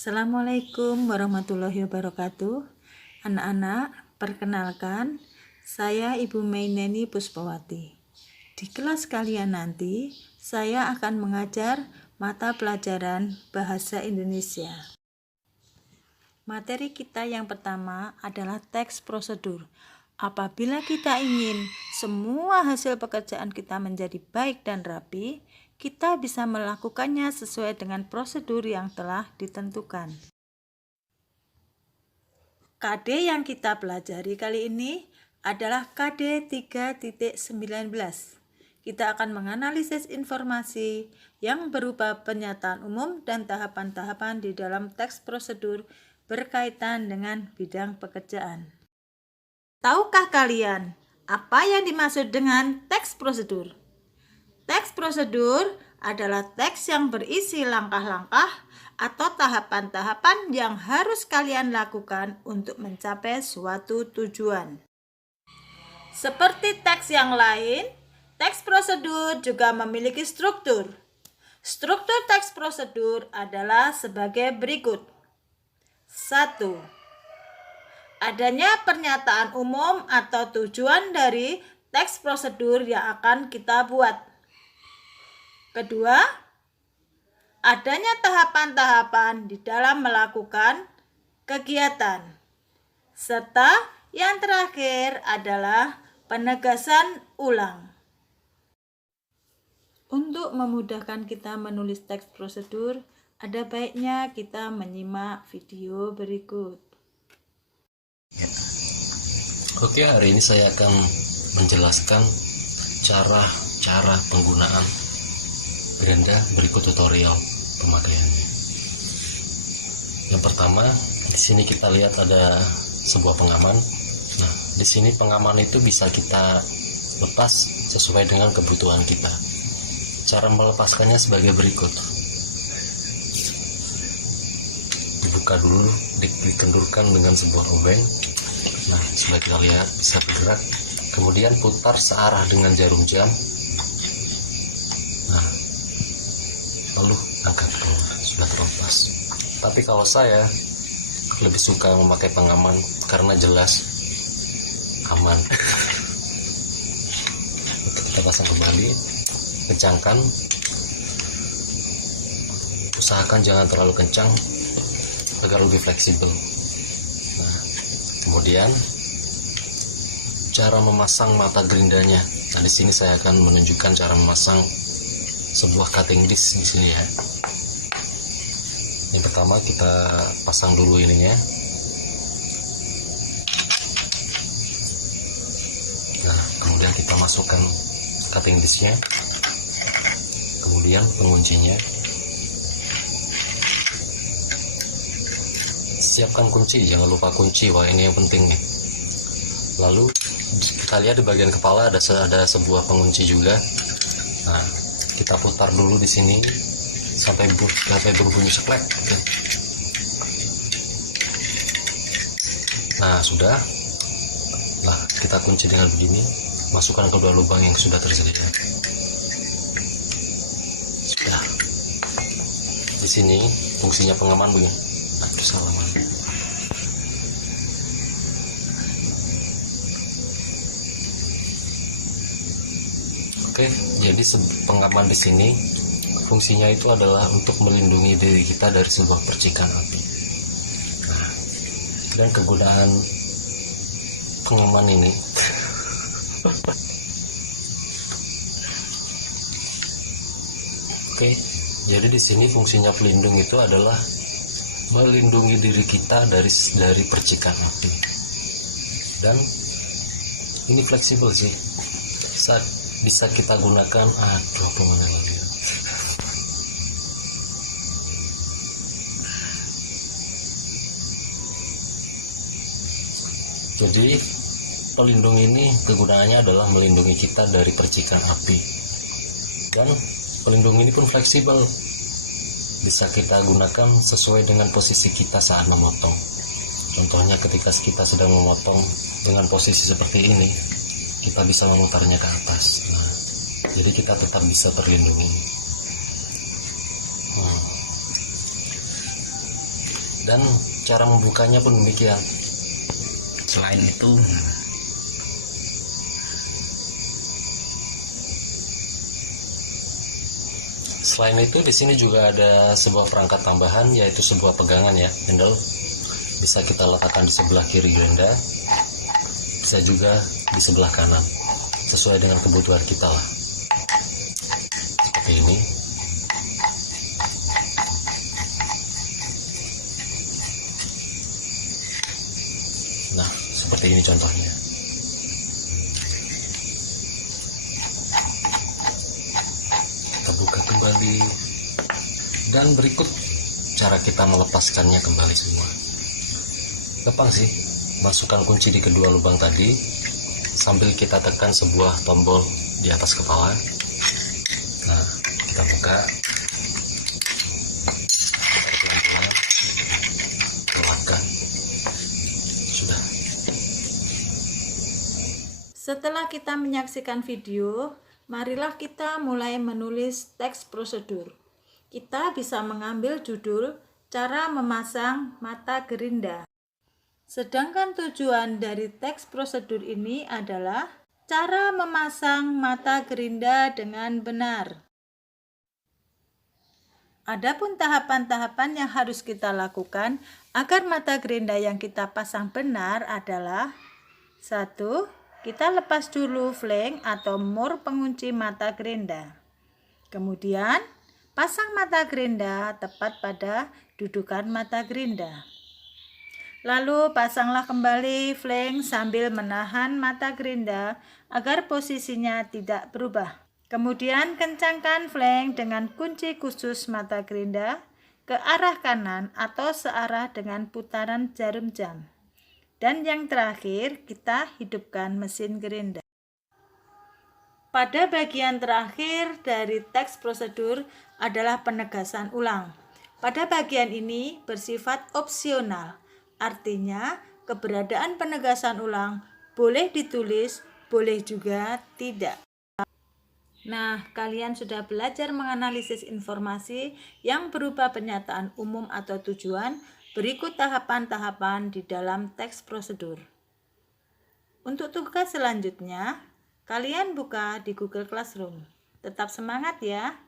Assalamualaikum warahmatullahi wabarakatuh. Anak-anak, perkenalkan, saya Ibu Maineni Puspawati. Di kelas kalian nanti, saya akan mengajar mata pelajaran Bahasa Indonesia. Materi kita yang pertama adalah teks prosedur. Apabila kita ingin semua hasil pekerjaan kita menjadi baik dan rapi, kita bisa melakukannya sesuai dengan prosedur yang telah ditentukan. KD yang kita pelajari kali ini adalah KD 3.19. Kita akan menganalisis informasi yang berupa pernyataan umum dan tahapan-tahapan di dalam teks prosedur berkaitan dengan bidang pekerjaan. Tahukah kalian apa yang dimaksud dengan teks prosedur? Teks prosedur adalah teks yang berisi langkah-langkah atau tahapan-tahapan yang harus kalian lakukan untuk mencapai suatu tujuan. Seperti teks yang lain, teks prosedur juga memiliki struktur. Struktur teks prosedur adalah sebagai berikut. 1. Adanya pernyataan umum atau tujuan dari teks prosedur yang akan kita buat. Kedua, adanya tahapan-tahapan di dalam melakukan kegiatan. Serta yang terakhir adalah penegasan ulang. Untuk memudahkan kita menulis teks prosedur, ada baiknya kita menyimak video berikut. Oke, hari ini saya akan menjelaskan cara penggunaan Beranda berikut tutorial pemakaiannya. Yang pertama, di sini kita lihat ada sebuah pengaman. Nah, di sini pengaman itu bisa kita lepas sesuai dengan kebutuhan kita. Cara melepaskannya sebagai berikut. Dibuka dulu, dikendurkan dengan sebuah obeng. Nah, sudah kita lihat bisa bergerak. Kemudian putar searah dengan jarum jam. Nah, lalu angkat keluar, sudah terlepas. Tapi kalau saya lebih suka memakai pengaman karena jelas aman. Oke, kita pasang kembali, kencangkan, usahakan jangan terlalu kencang agar lebih fleksibel. Nah, kemudian cara memasang mata gerindanya. Nah, di sini saya akan menunjukkan cara memasang sebuah cutting disc di sini ya. Yang pertama kita pasang dulu ininya. Nah, kemudian kita masukkan cutting disc-nya. Kemudian penguncinya. Siapkan kunci, jangan lupa kunci. Wah, ini yang penting nih. Lalu kita lihat di bagian kepala ada sebuah pengunci juga. Nah, kita putar dulu di sini sampai berbunyi seklek. Oke. Nah, sudah. Nah, kita kunci dengan begini, masukkan kedua lubang yang sudah tersedia. Sudah. Di sini fungsinya pengaman begini. Aduh, salaman. Oke, jadi pengaman di sini fungsinya itu adalah untuk melindungi diri kita dari sebuah percikan api. Nah, dan kegunaan pengaman ini oke, jadi di sini fungsinya pelindung itu adalah melindungi diri kita dari percikan api. Dan ini fleksibel sih. Bisa kita gunakan jadi pelindung ini kegunaannya adalah melindungi kita dari percikan api, dan pelindung ini pun fleksibel, bisa kita gunakan sesuai dengan posisi kita saat memotong. Contohnya ketika kita sedang memotong dengan posisi seperti ini, kita bisa memutarnya ke atas. Nah, jadi kita tetap bisa terlindungi. dan cara membukanya pun demikian. Selain itu, di sini juga ada sebuah perangkat tambahan, yaitu sebuah pegangan ya, handle. Bisa kita letakkan di sebelah kiri gerinda, bisa juga di sebelah kanan, sesuai dengan kebutuhan kita lah. Seperti ini. Nah, seperti ini contohnya. Kita buka kembali, dan berikut cara kita melepaskannya kembali semua. Gampang sih, masukkan kunci di kedua lubang tadi sambil kita tekan sebuah tombol di atas kepala. Nah, kita buka, pelan-pelan, keluarkan. Sudah. Setelah kita menyaksikan video, marilah kita mulai menulis teks prosedur. Kita bisa mengambil judul cara memasang mata gerinda. Sedangkan tujuan dari teks prosedur ini adalah cara memasang mata gerinda dengan benar. Adapun tahapan-tahapan yang harus kita lakukan agar mata gerinda yang kita pasang benar adalah: 1. Kita lepas dulu flank atau mur pengunci mata gerinda. Kemudian, pasang mata gerinda tepat pada dudukan mata gerinda. Lalu pasanglah kembali flank sambil menahan mata gerinda agar posisinya tidak berubah. Kemudian kencangkan flank dengan kunci khusus mata gerinda ke arah kanan atau searah dengan putaran jarum jam. Dan yang terakhir, kita hidupkan mesin gerinda. Pada bagian terakhir dari teks prosedur adalah penegasan ulang. Pada bagian ini bersifat opsional. Artinya, keberadaan penegasan ulang boleh ditulis, boleh juga tidak. Nah, kalian sudah belajar menganalisis informasi yang berupa pernyataan umum atau tujuan. Berikut tahapan-tahapan di dalam teks prosedur. Untuk tugas selanjutnya, kalian buka di Google Classroom. Tetap semangat ya!